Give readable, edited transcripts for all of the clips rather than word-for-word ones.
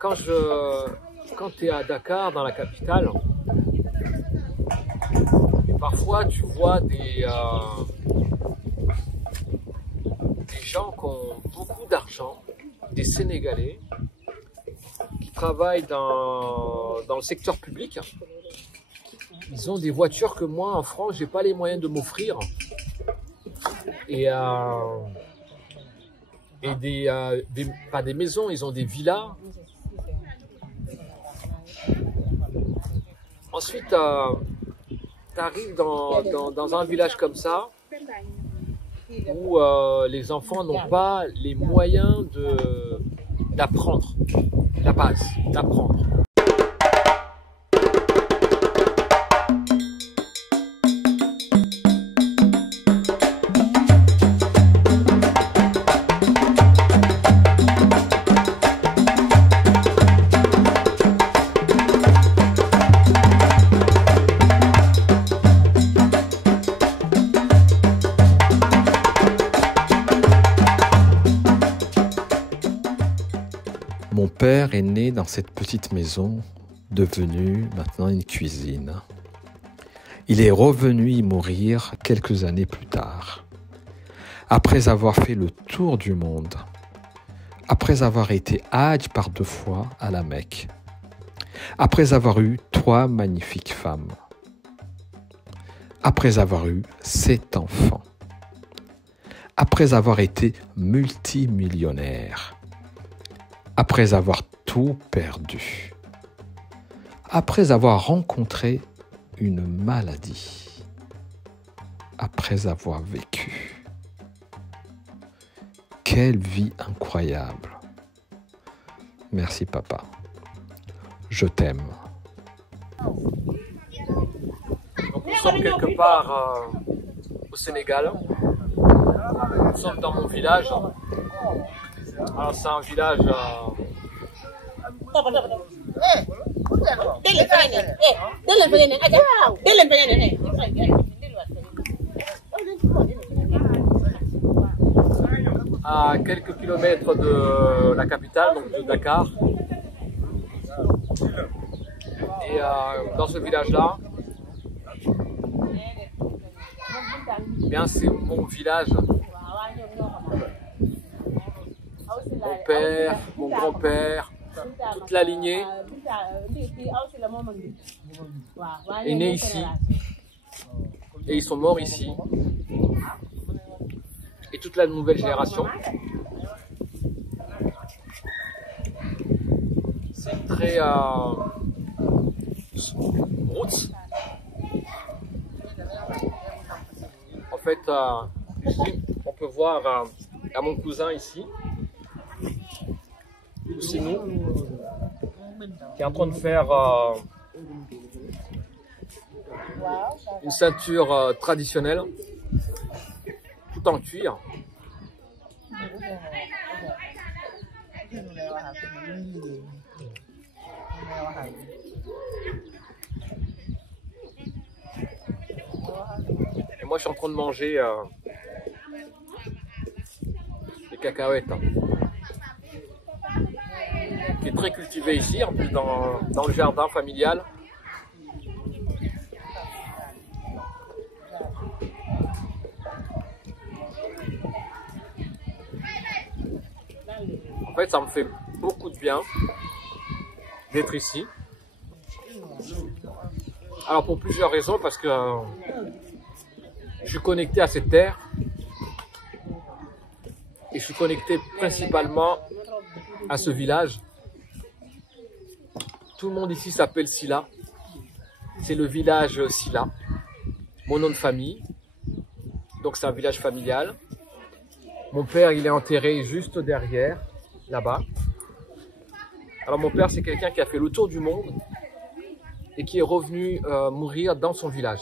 quand tu es à Dakar, dans la capitale, parfois tu vois des gens qui ont beaucoup d'argent, des Sénégalais, qui travaillent dans le secteur public. Ils ont des voitures que moi, en France, j'ai pas les moyens de m'offrir. Et pas des maisons, ils ont des villas. Ensuite, tu arrives dans un village comme ça, où les enfants n'ont pas les moyens d'apprendre, la base, d'apprendre. Mon père est né dans cette petite maison, devenue maintenant une cuisine. Il est revenu y mourir quelques années plus tard. Après avoir fait le tour du monde, après avoir été Hadj par 2 fois à la Mecque, après avoir eu 3 magnifiques femmes, après avoir eu 7 enfants, après avoir été multimillionnaire, après avoir tout perdu, après avoir rencontré une maladie, après avoir vécu. Quelle vie incroyable! Merci papa, je t'aime. Donc nous sommes quelque part au Sénégal, nous sommes dans mon village. Alors c'est un village à quelques kilomètres de la capitale, donc de Dakar. Et dans ce village-là, eh bien c'est mon village. Mon père, mon grand-père, toute la lignée est née ici. Et ils sont morts ici. Et toute la nouvelle génération. C'est très roots. En fait, ici, on peut voir à mon cousin ici. C'est nous qui est en train de faire une ceinture traditionnelle tout en cuir. Et moi je suis en train de manger des cacahuètes. Qui est très cultivé ici, en plus dans le jardin familial. En fait, ça me fait beaucoup de bien d'être ici. Alors pour plusieurs raisons, parce que je suis connecté à cette terre et je suis connecté principalement à ce village. Tout le monde ici s'appelle Silla. C'est le village Silla, mon nom de famille. Donc c'est un village familial. Mon père, il est enterré juste derrière, là-bas. Alors mon père, c'est quelqu'un qui a fait le tour du monde et qui est revenu mourir dans son village.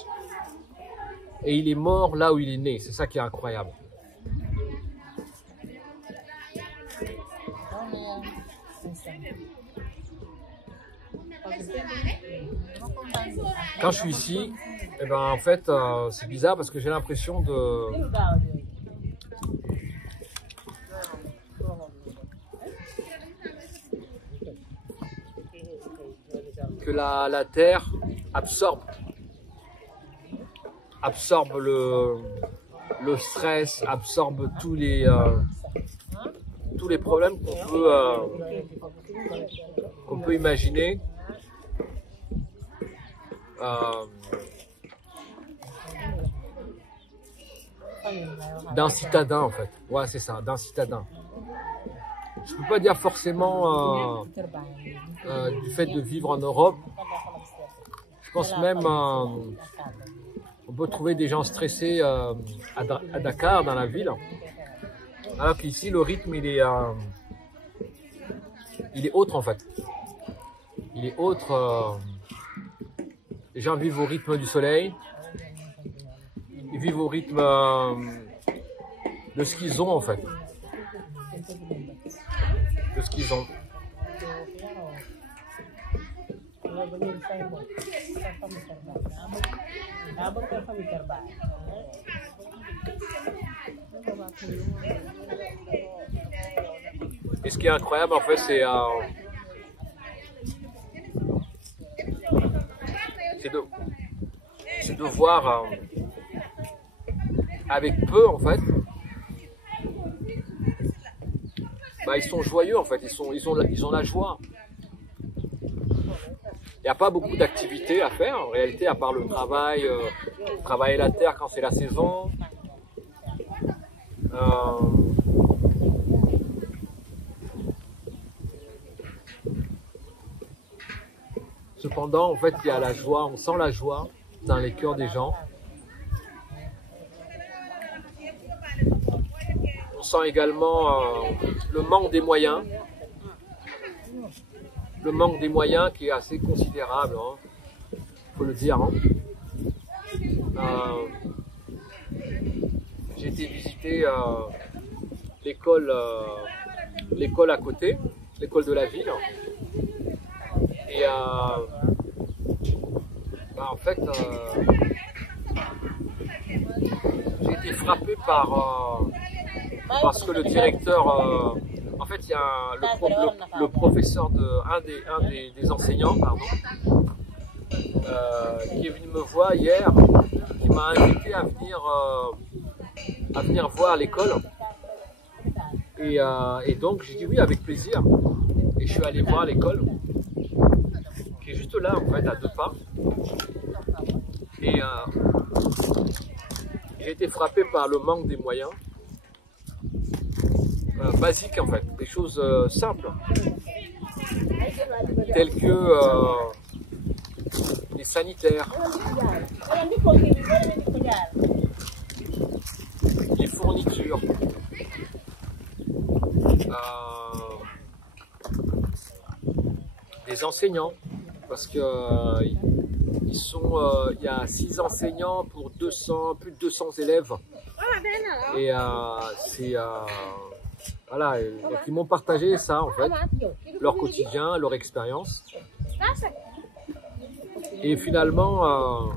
Et il est mort là où il est né. C'est ça qui est incroyable. Quand je suis ici, eh ben, en fait, c'est bizarre parce que j'ai l'impression que la terre absorbe le stress, absorbe tous les problèmes qu'on peut imaginer. D'un citadin en fait. Ouais, c'est ça, d'un citadin. Je peux pas dire forcément du fait de vivre en Europe. Je pense même on peut trouver des gens stressés à Dakar, dans la ville. Alors qu'ici, le rythme, il est autre en fait. Il est autre. Les gens vivent au rythme du soleil. Ils vivent au rythme de ce qu'ils ont en fait. De ce qu'ils ont. Et ce qui est incroyable en fait, c'est de voir avec peu en fait, ils sont joyeux en fait, ils ont la joie. Il n'y a pas beaucoup d'activités à faire en réalité, à part le travail, travailler la terre quand c'est la saison. Cependant, en fait, il y a la joie, on sent la joie dans les cœurs des gens. On sent également le manque des moyens. Le manque des moyens qui est assez considérable, faut le dire. J'ai été visiter l'école à côté, l'école de la ville. Et en fait, j'ai été frappé parce que le directeur, en fait, il y a le professeur un des enseignants, pardon, qui est venu me voir hier, qui m'a invité à venir voir l'école. Et donc j'ai dit oui avec plaisir. Et je suis allé voir l'école, qui est juste là en fait, à 2 pas. Et j'ai été frappé par le manque des moyens. Basiques en fait, des choses simples, telles que les sanitaires, les fournitures, les enseignants, parce que il y a 6 enseignants pour plus de 200 élèves, et voilà, donc ils m'ont partagé ça en fait, leur quotidien, leur expérience. Et finalement,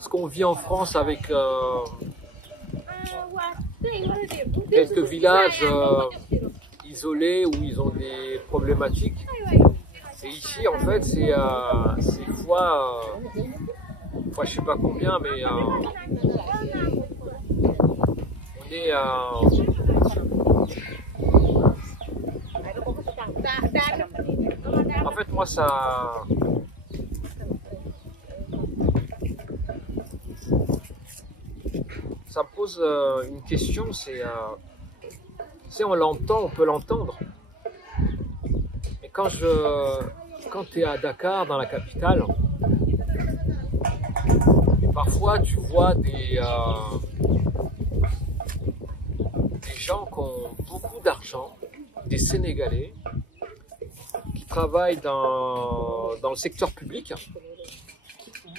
ce qu'on vit en France avec quelques villages isolés où ils ont des problématiques, et ici en fait c'est fois je sais pas combien, mais on est en fait moi ça me pose une question, c'est on l'entend, on peut l'entendre, mais quand tu es à Dakar, dans la capitale, parfois tu vois des gens qui ont beaucoup d'argent, des Sénégalais, qui travaillent dans le secteur public.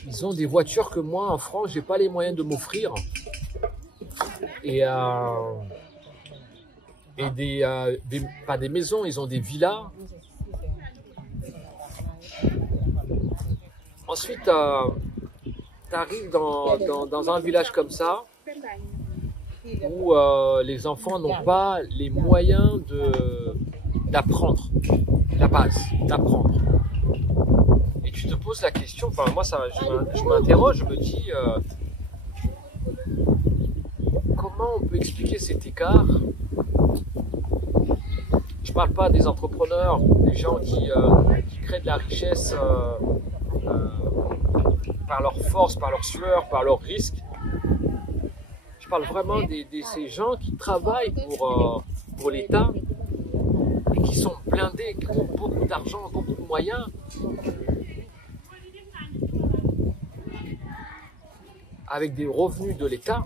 Ils ont des voitures que moi en France j'ai pas les moyens de m'offrir, et pas des maisons, ils ont des villas. Ensuite tu arrives dans un village comme ça où les enfants n'ont pas les moyens d'apprendre, la base, d'apprendre. Et tu te poses la question, enfin moi je m'interroge, je me dis comment on peut expliquer cet écart? Je parle pas des entrepreneurs, des gens qui créent de la richesse par leur force, par leur sueur, par leur risque. Je parle vraiment de ces gens qui travaillent pour l'État et qui sont blindés, qui ont beaucoup d'argent, beaucoup de moyens. Avec des revenus de l'État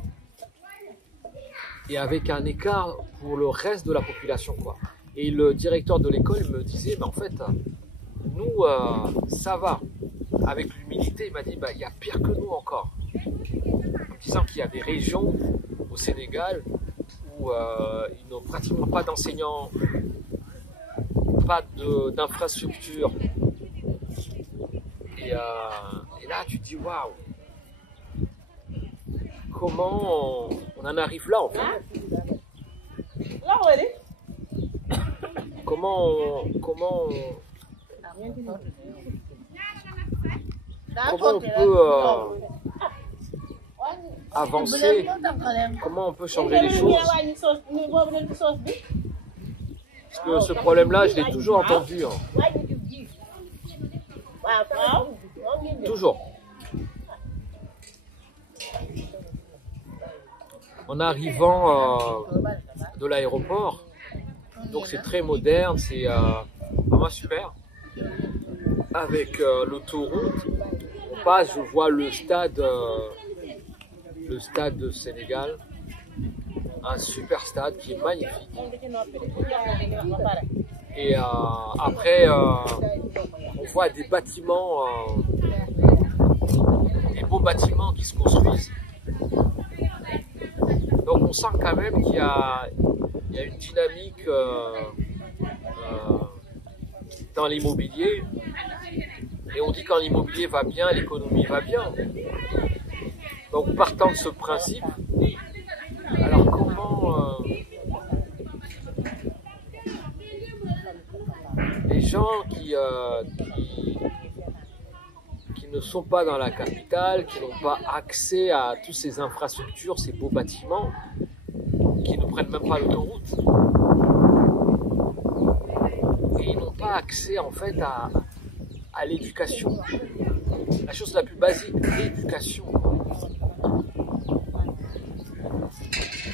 et avec un écart pour le reste de la population, quoi. Et le directeur de l'école me disait, mais en fait, nous, ça va. Avec l'humilité, il m'a dit, il y a pire que nous encore. En disant qu'il y a des régions au Sénégal où ils n'ont pratiquement pas d'enseignants, pas d'infrastructures. Et là, tu te dis, waouh, comment on en arrive là, en fait? Comment on peut avancer? Comment on peut changer les choses? Parce que ce problème-là, je l'ai toujours entendu. Hein. Toujours. En arrivant de l'aéroport, donc c'est très moderne, c'est vraiment super. Avec l'autoroute, on passe, je vois le stade de Sénégal, un super stade qui est magnifique. Et après, on voit des bâtiments, des beaux bâtiments qui se construisent. Donc on sent quand même qu'il y a une dynamique dans l'immobilier. Et on dit quand l'immobilier va bien, l'économie va bien. Donc partant de ce principe, alors comment les gens qui ne sont pas dans la capitale, qui n'ont pas accès à toutes ces infrastructures, ces beaux bâtiments, qui ne prennent même pas l'autoroute, et ils n'ont pas accès en fait à l'éducation, la chose la plus basique, l'éducation,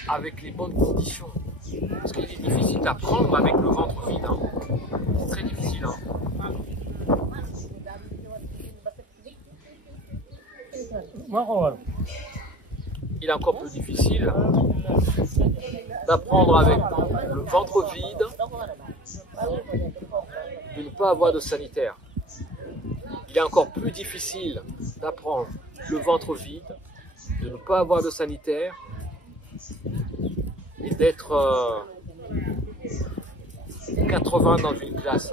avec les bonnes conditions. Parce qu'il est difficile d'apprendre avec le ventre vide, hein. C'est très difficile. Hein. Il est encore plus difficile d'apprendre avec le ventre vide, de ne pas avoir de sanitaire. Il est encore plus difficile d'apprendre le ventre vide, de ne pas avoir de sanitaire et d'être 80 dans une classe.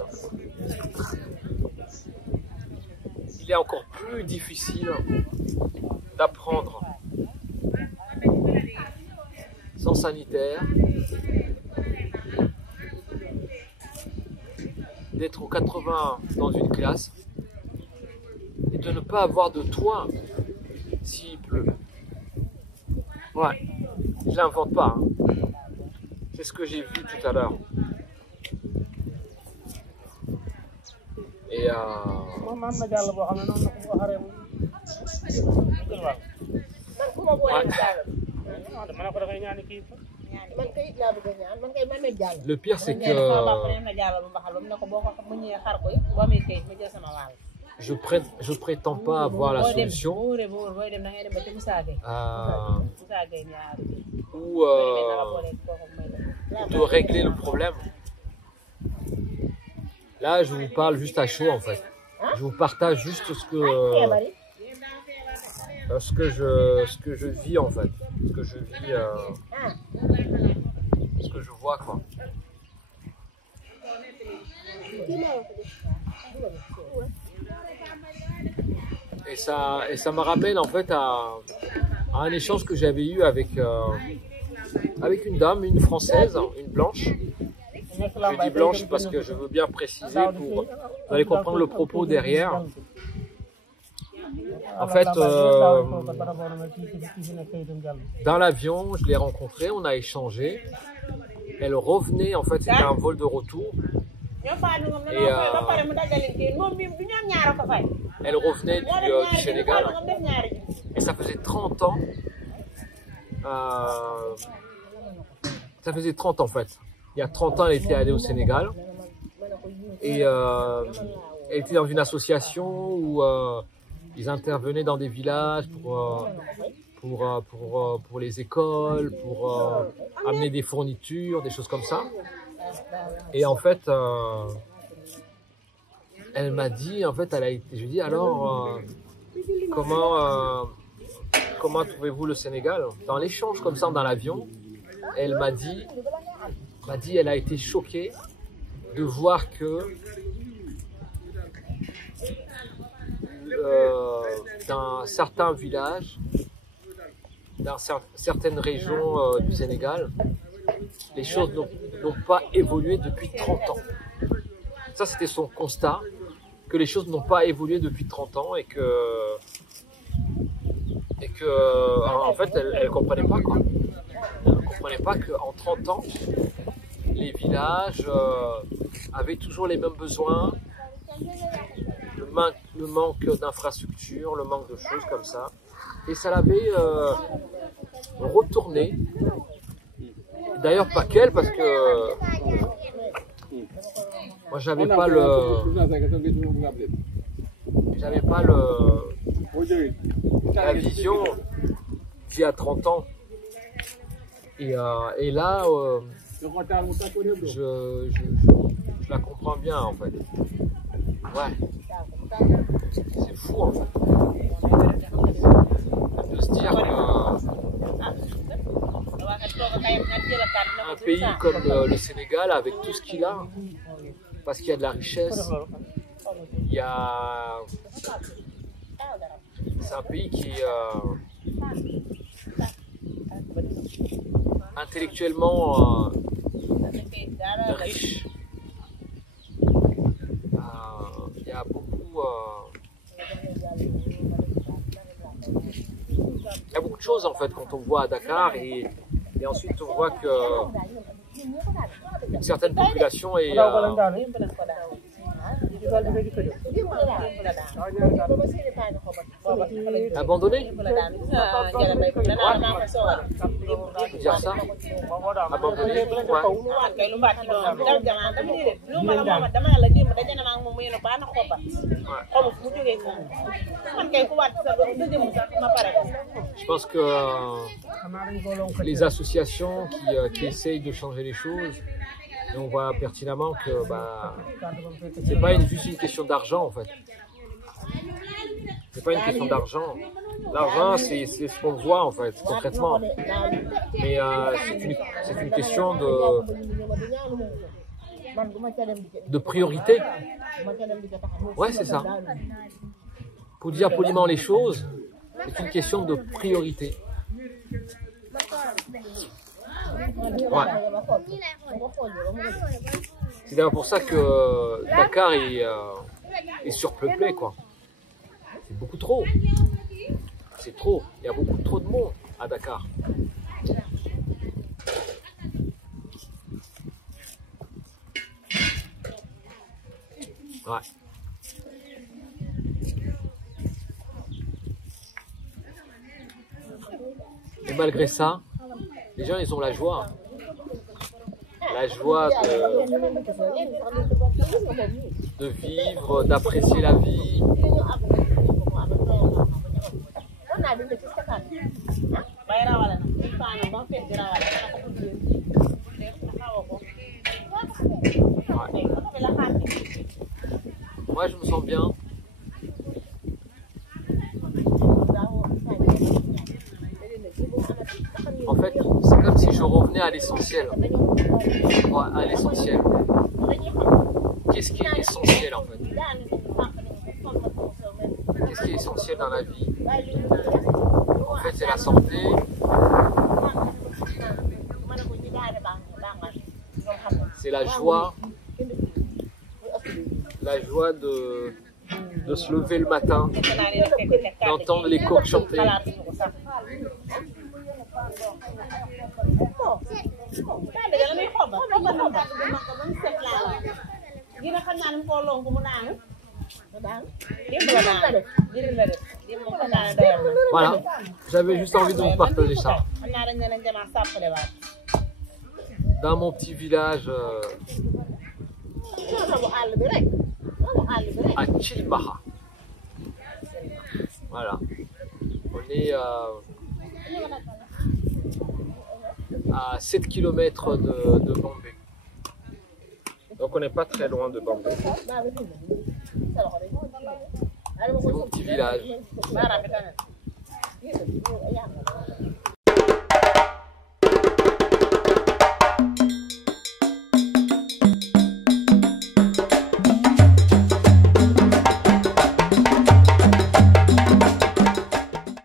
Il est encore plus difficile d'apprendre sans sanitaire, d'être aux 80 dans une classe et de ne pas avoir de toit s'il pleut. Ouais, je l'invente pas. Hein. C'est ce que j'ai vu tout à l'heure. Et le pire c'est que je prétends pas avoir la solution ou de régler le problème. Là, je vous parle juste à chaud en fait. Je vous partage juste ce que je vis en fait, ce que je vis, ce que je vois quoi. Et ça me ramène en fait à un échange que j'avais eu avec une dame, une française, une blanche, Je dis blanche parce que je veux bien préciser pour vous allez comprendre le propos derrière. En fait, dans l'avion, je l'ai rencontrée, on a échangé. Elle revenait, en fait, c'était un vol de retour. Et elle revenait du Sénégal. Et ça faisait 30 ans. Ça faisait 30 ans, en fait. Il y a 30 ans, elle était allée au Sénégal. Et elle était dans une association où ils intervenaient dans des villages pour les écoles, pour amener des fournitures, des choses comme ça. Et en fait, elle m'a dit, en fait, je lui ai dit, alors, comment trouvez-vous le Sénégal? Dans l'échange comme ça, dans l'avion, elle m'a dit, elle a été choquée de voir que dans certains villages, dans certaines régions du Sénégal, les choses n'ont pas évolué depuis 30 ans. Ça, c'était son constat, que les choses n'ont pas évolué depuis 30 ans et que en fait, elle ne comprenait pas, quoi. Elle ne comprenait pas qu'en 30 ans, les villages avaient toujours les mêmes besoins, le manque d'infrastructures, le manque de choses comme ça. Et ça l'avait retourné. D'ailleurs, pas qu'elle, parce que moi, j'avais pas la vision d'il y a 30 ans. Et là, je la comprends bien, en fait. Ouais. C'est fou, en fait. De se dire qu'un pays comme le Sénégal, avec tout ce qu'il a, parce qu'il y a de la richesse, c'est un pays qui est intellectuellement riche. Il y a beaucoup de choses, en fait, quand on voit à Dakar, et ensuite on voit que une certaine population est abandonnée. Je veux dire ça. Abandonnée. Je pense que les associations qui essayent de changer les choses, et on voit pertinemment que c'est pas juste une question d'argent, en fait. C'est pas une question d'argent. L'argent, c'est ce qu'on voit, en fait, concrètement. Mais c'est une question de priorité. Ouais, c'est ça. Pour dire poliment les choses, c'est une question de priorité. Ouais. C'est d'ailleurs pour ça que Dakar est surpeuplé, quoi. C'est beaucoup trop. C'est trop. Il y a beaucoup trop de monde à Dakar. Ouais. Et malgré ça, les gens, ils ont la joie de vivre, d'apprécier la vie. Ouais. Moi, je me sens bien. En fait, c'est comme si je revenais à l'essentiel. Ouais, à l'essentiel. Qu'est-ce qui est essentiel, en fait? Qu'est-ce qui est essentiel dans la vie? En fait, c'est la santé. C'est la joie de se lever le matin, d'entendre les coqs chanter. Voilà, j'avais juste envie de vous partager ça. Dans mon petit village à Chilmaha. Voilà. On est à 7 km de Bambé. Donc on n'est pas très loin de Bambé. C'est mon petit village.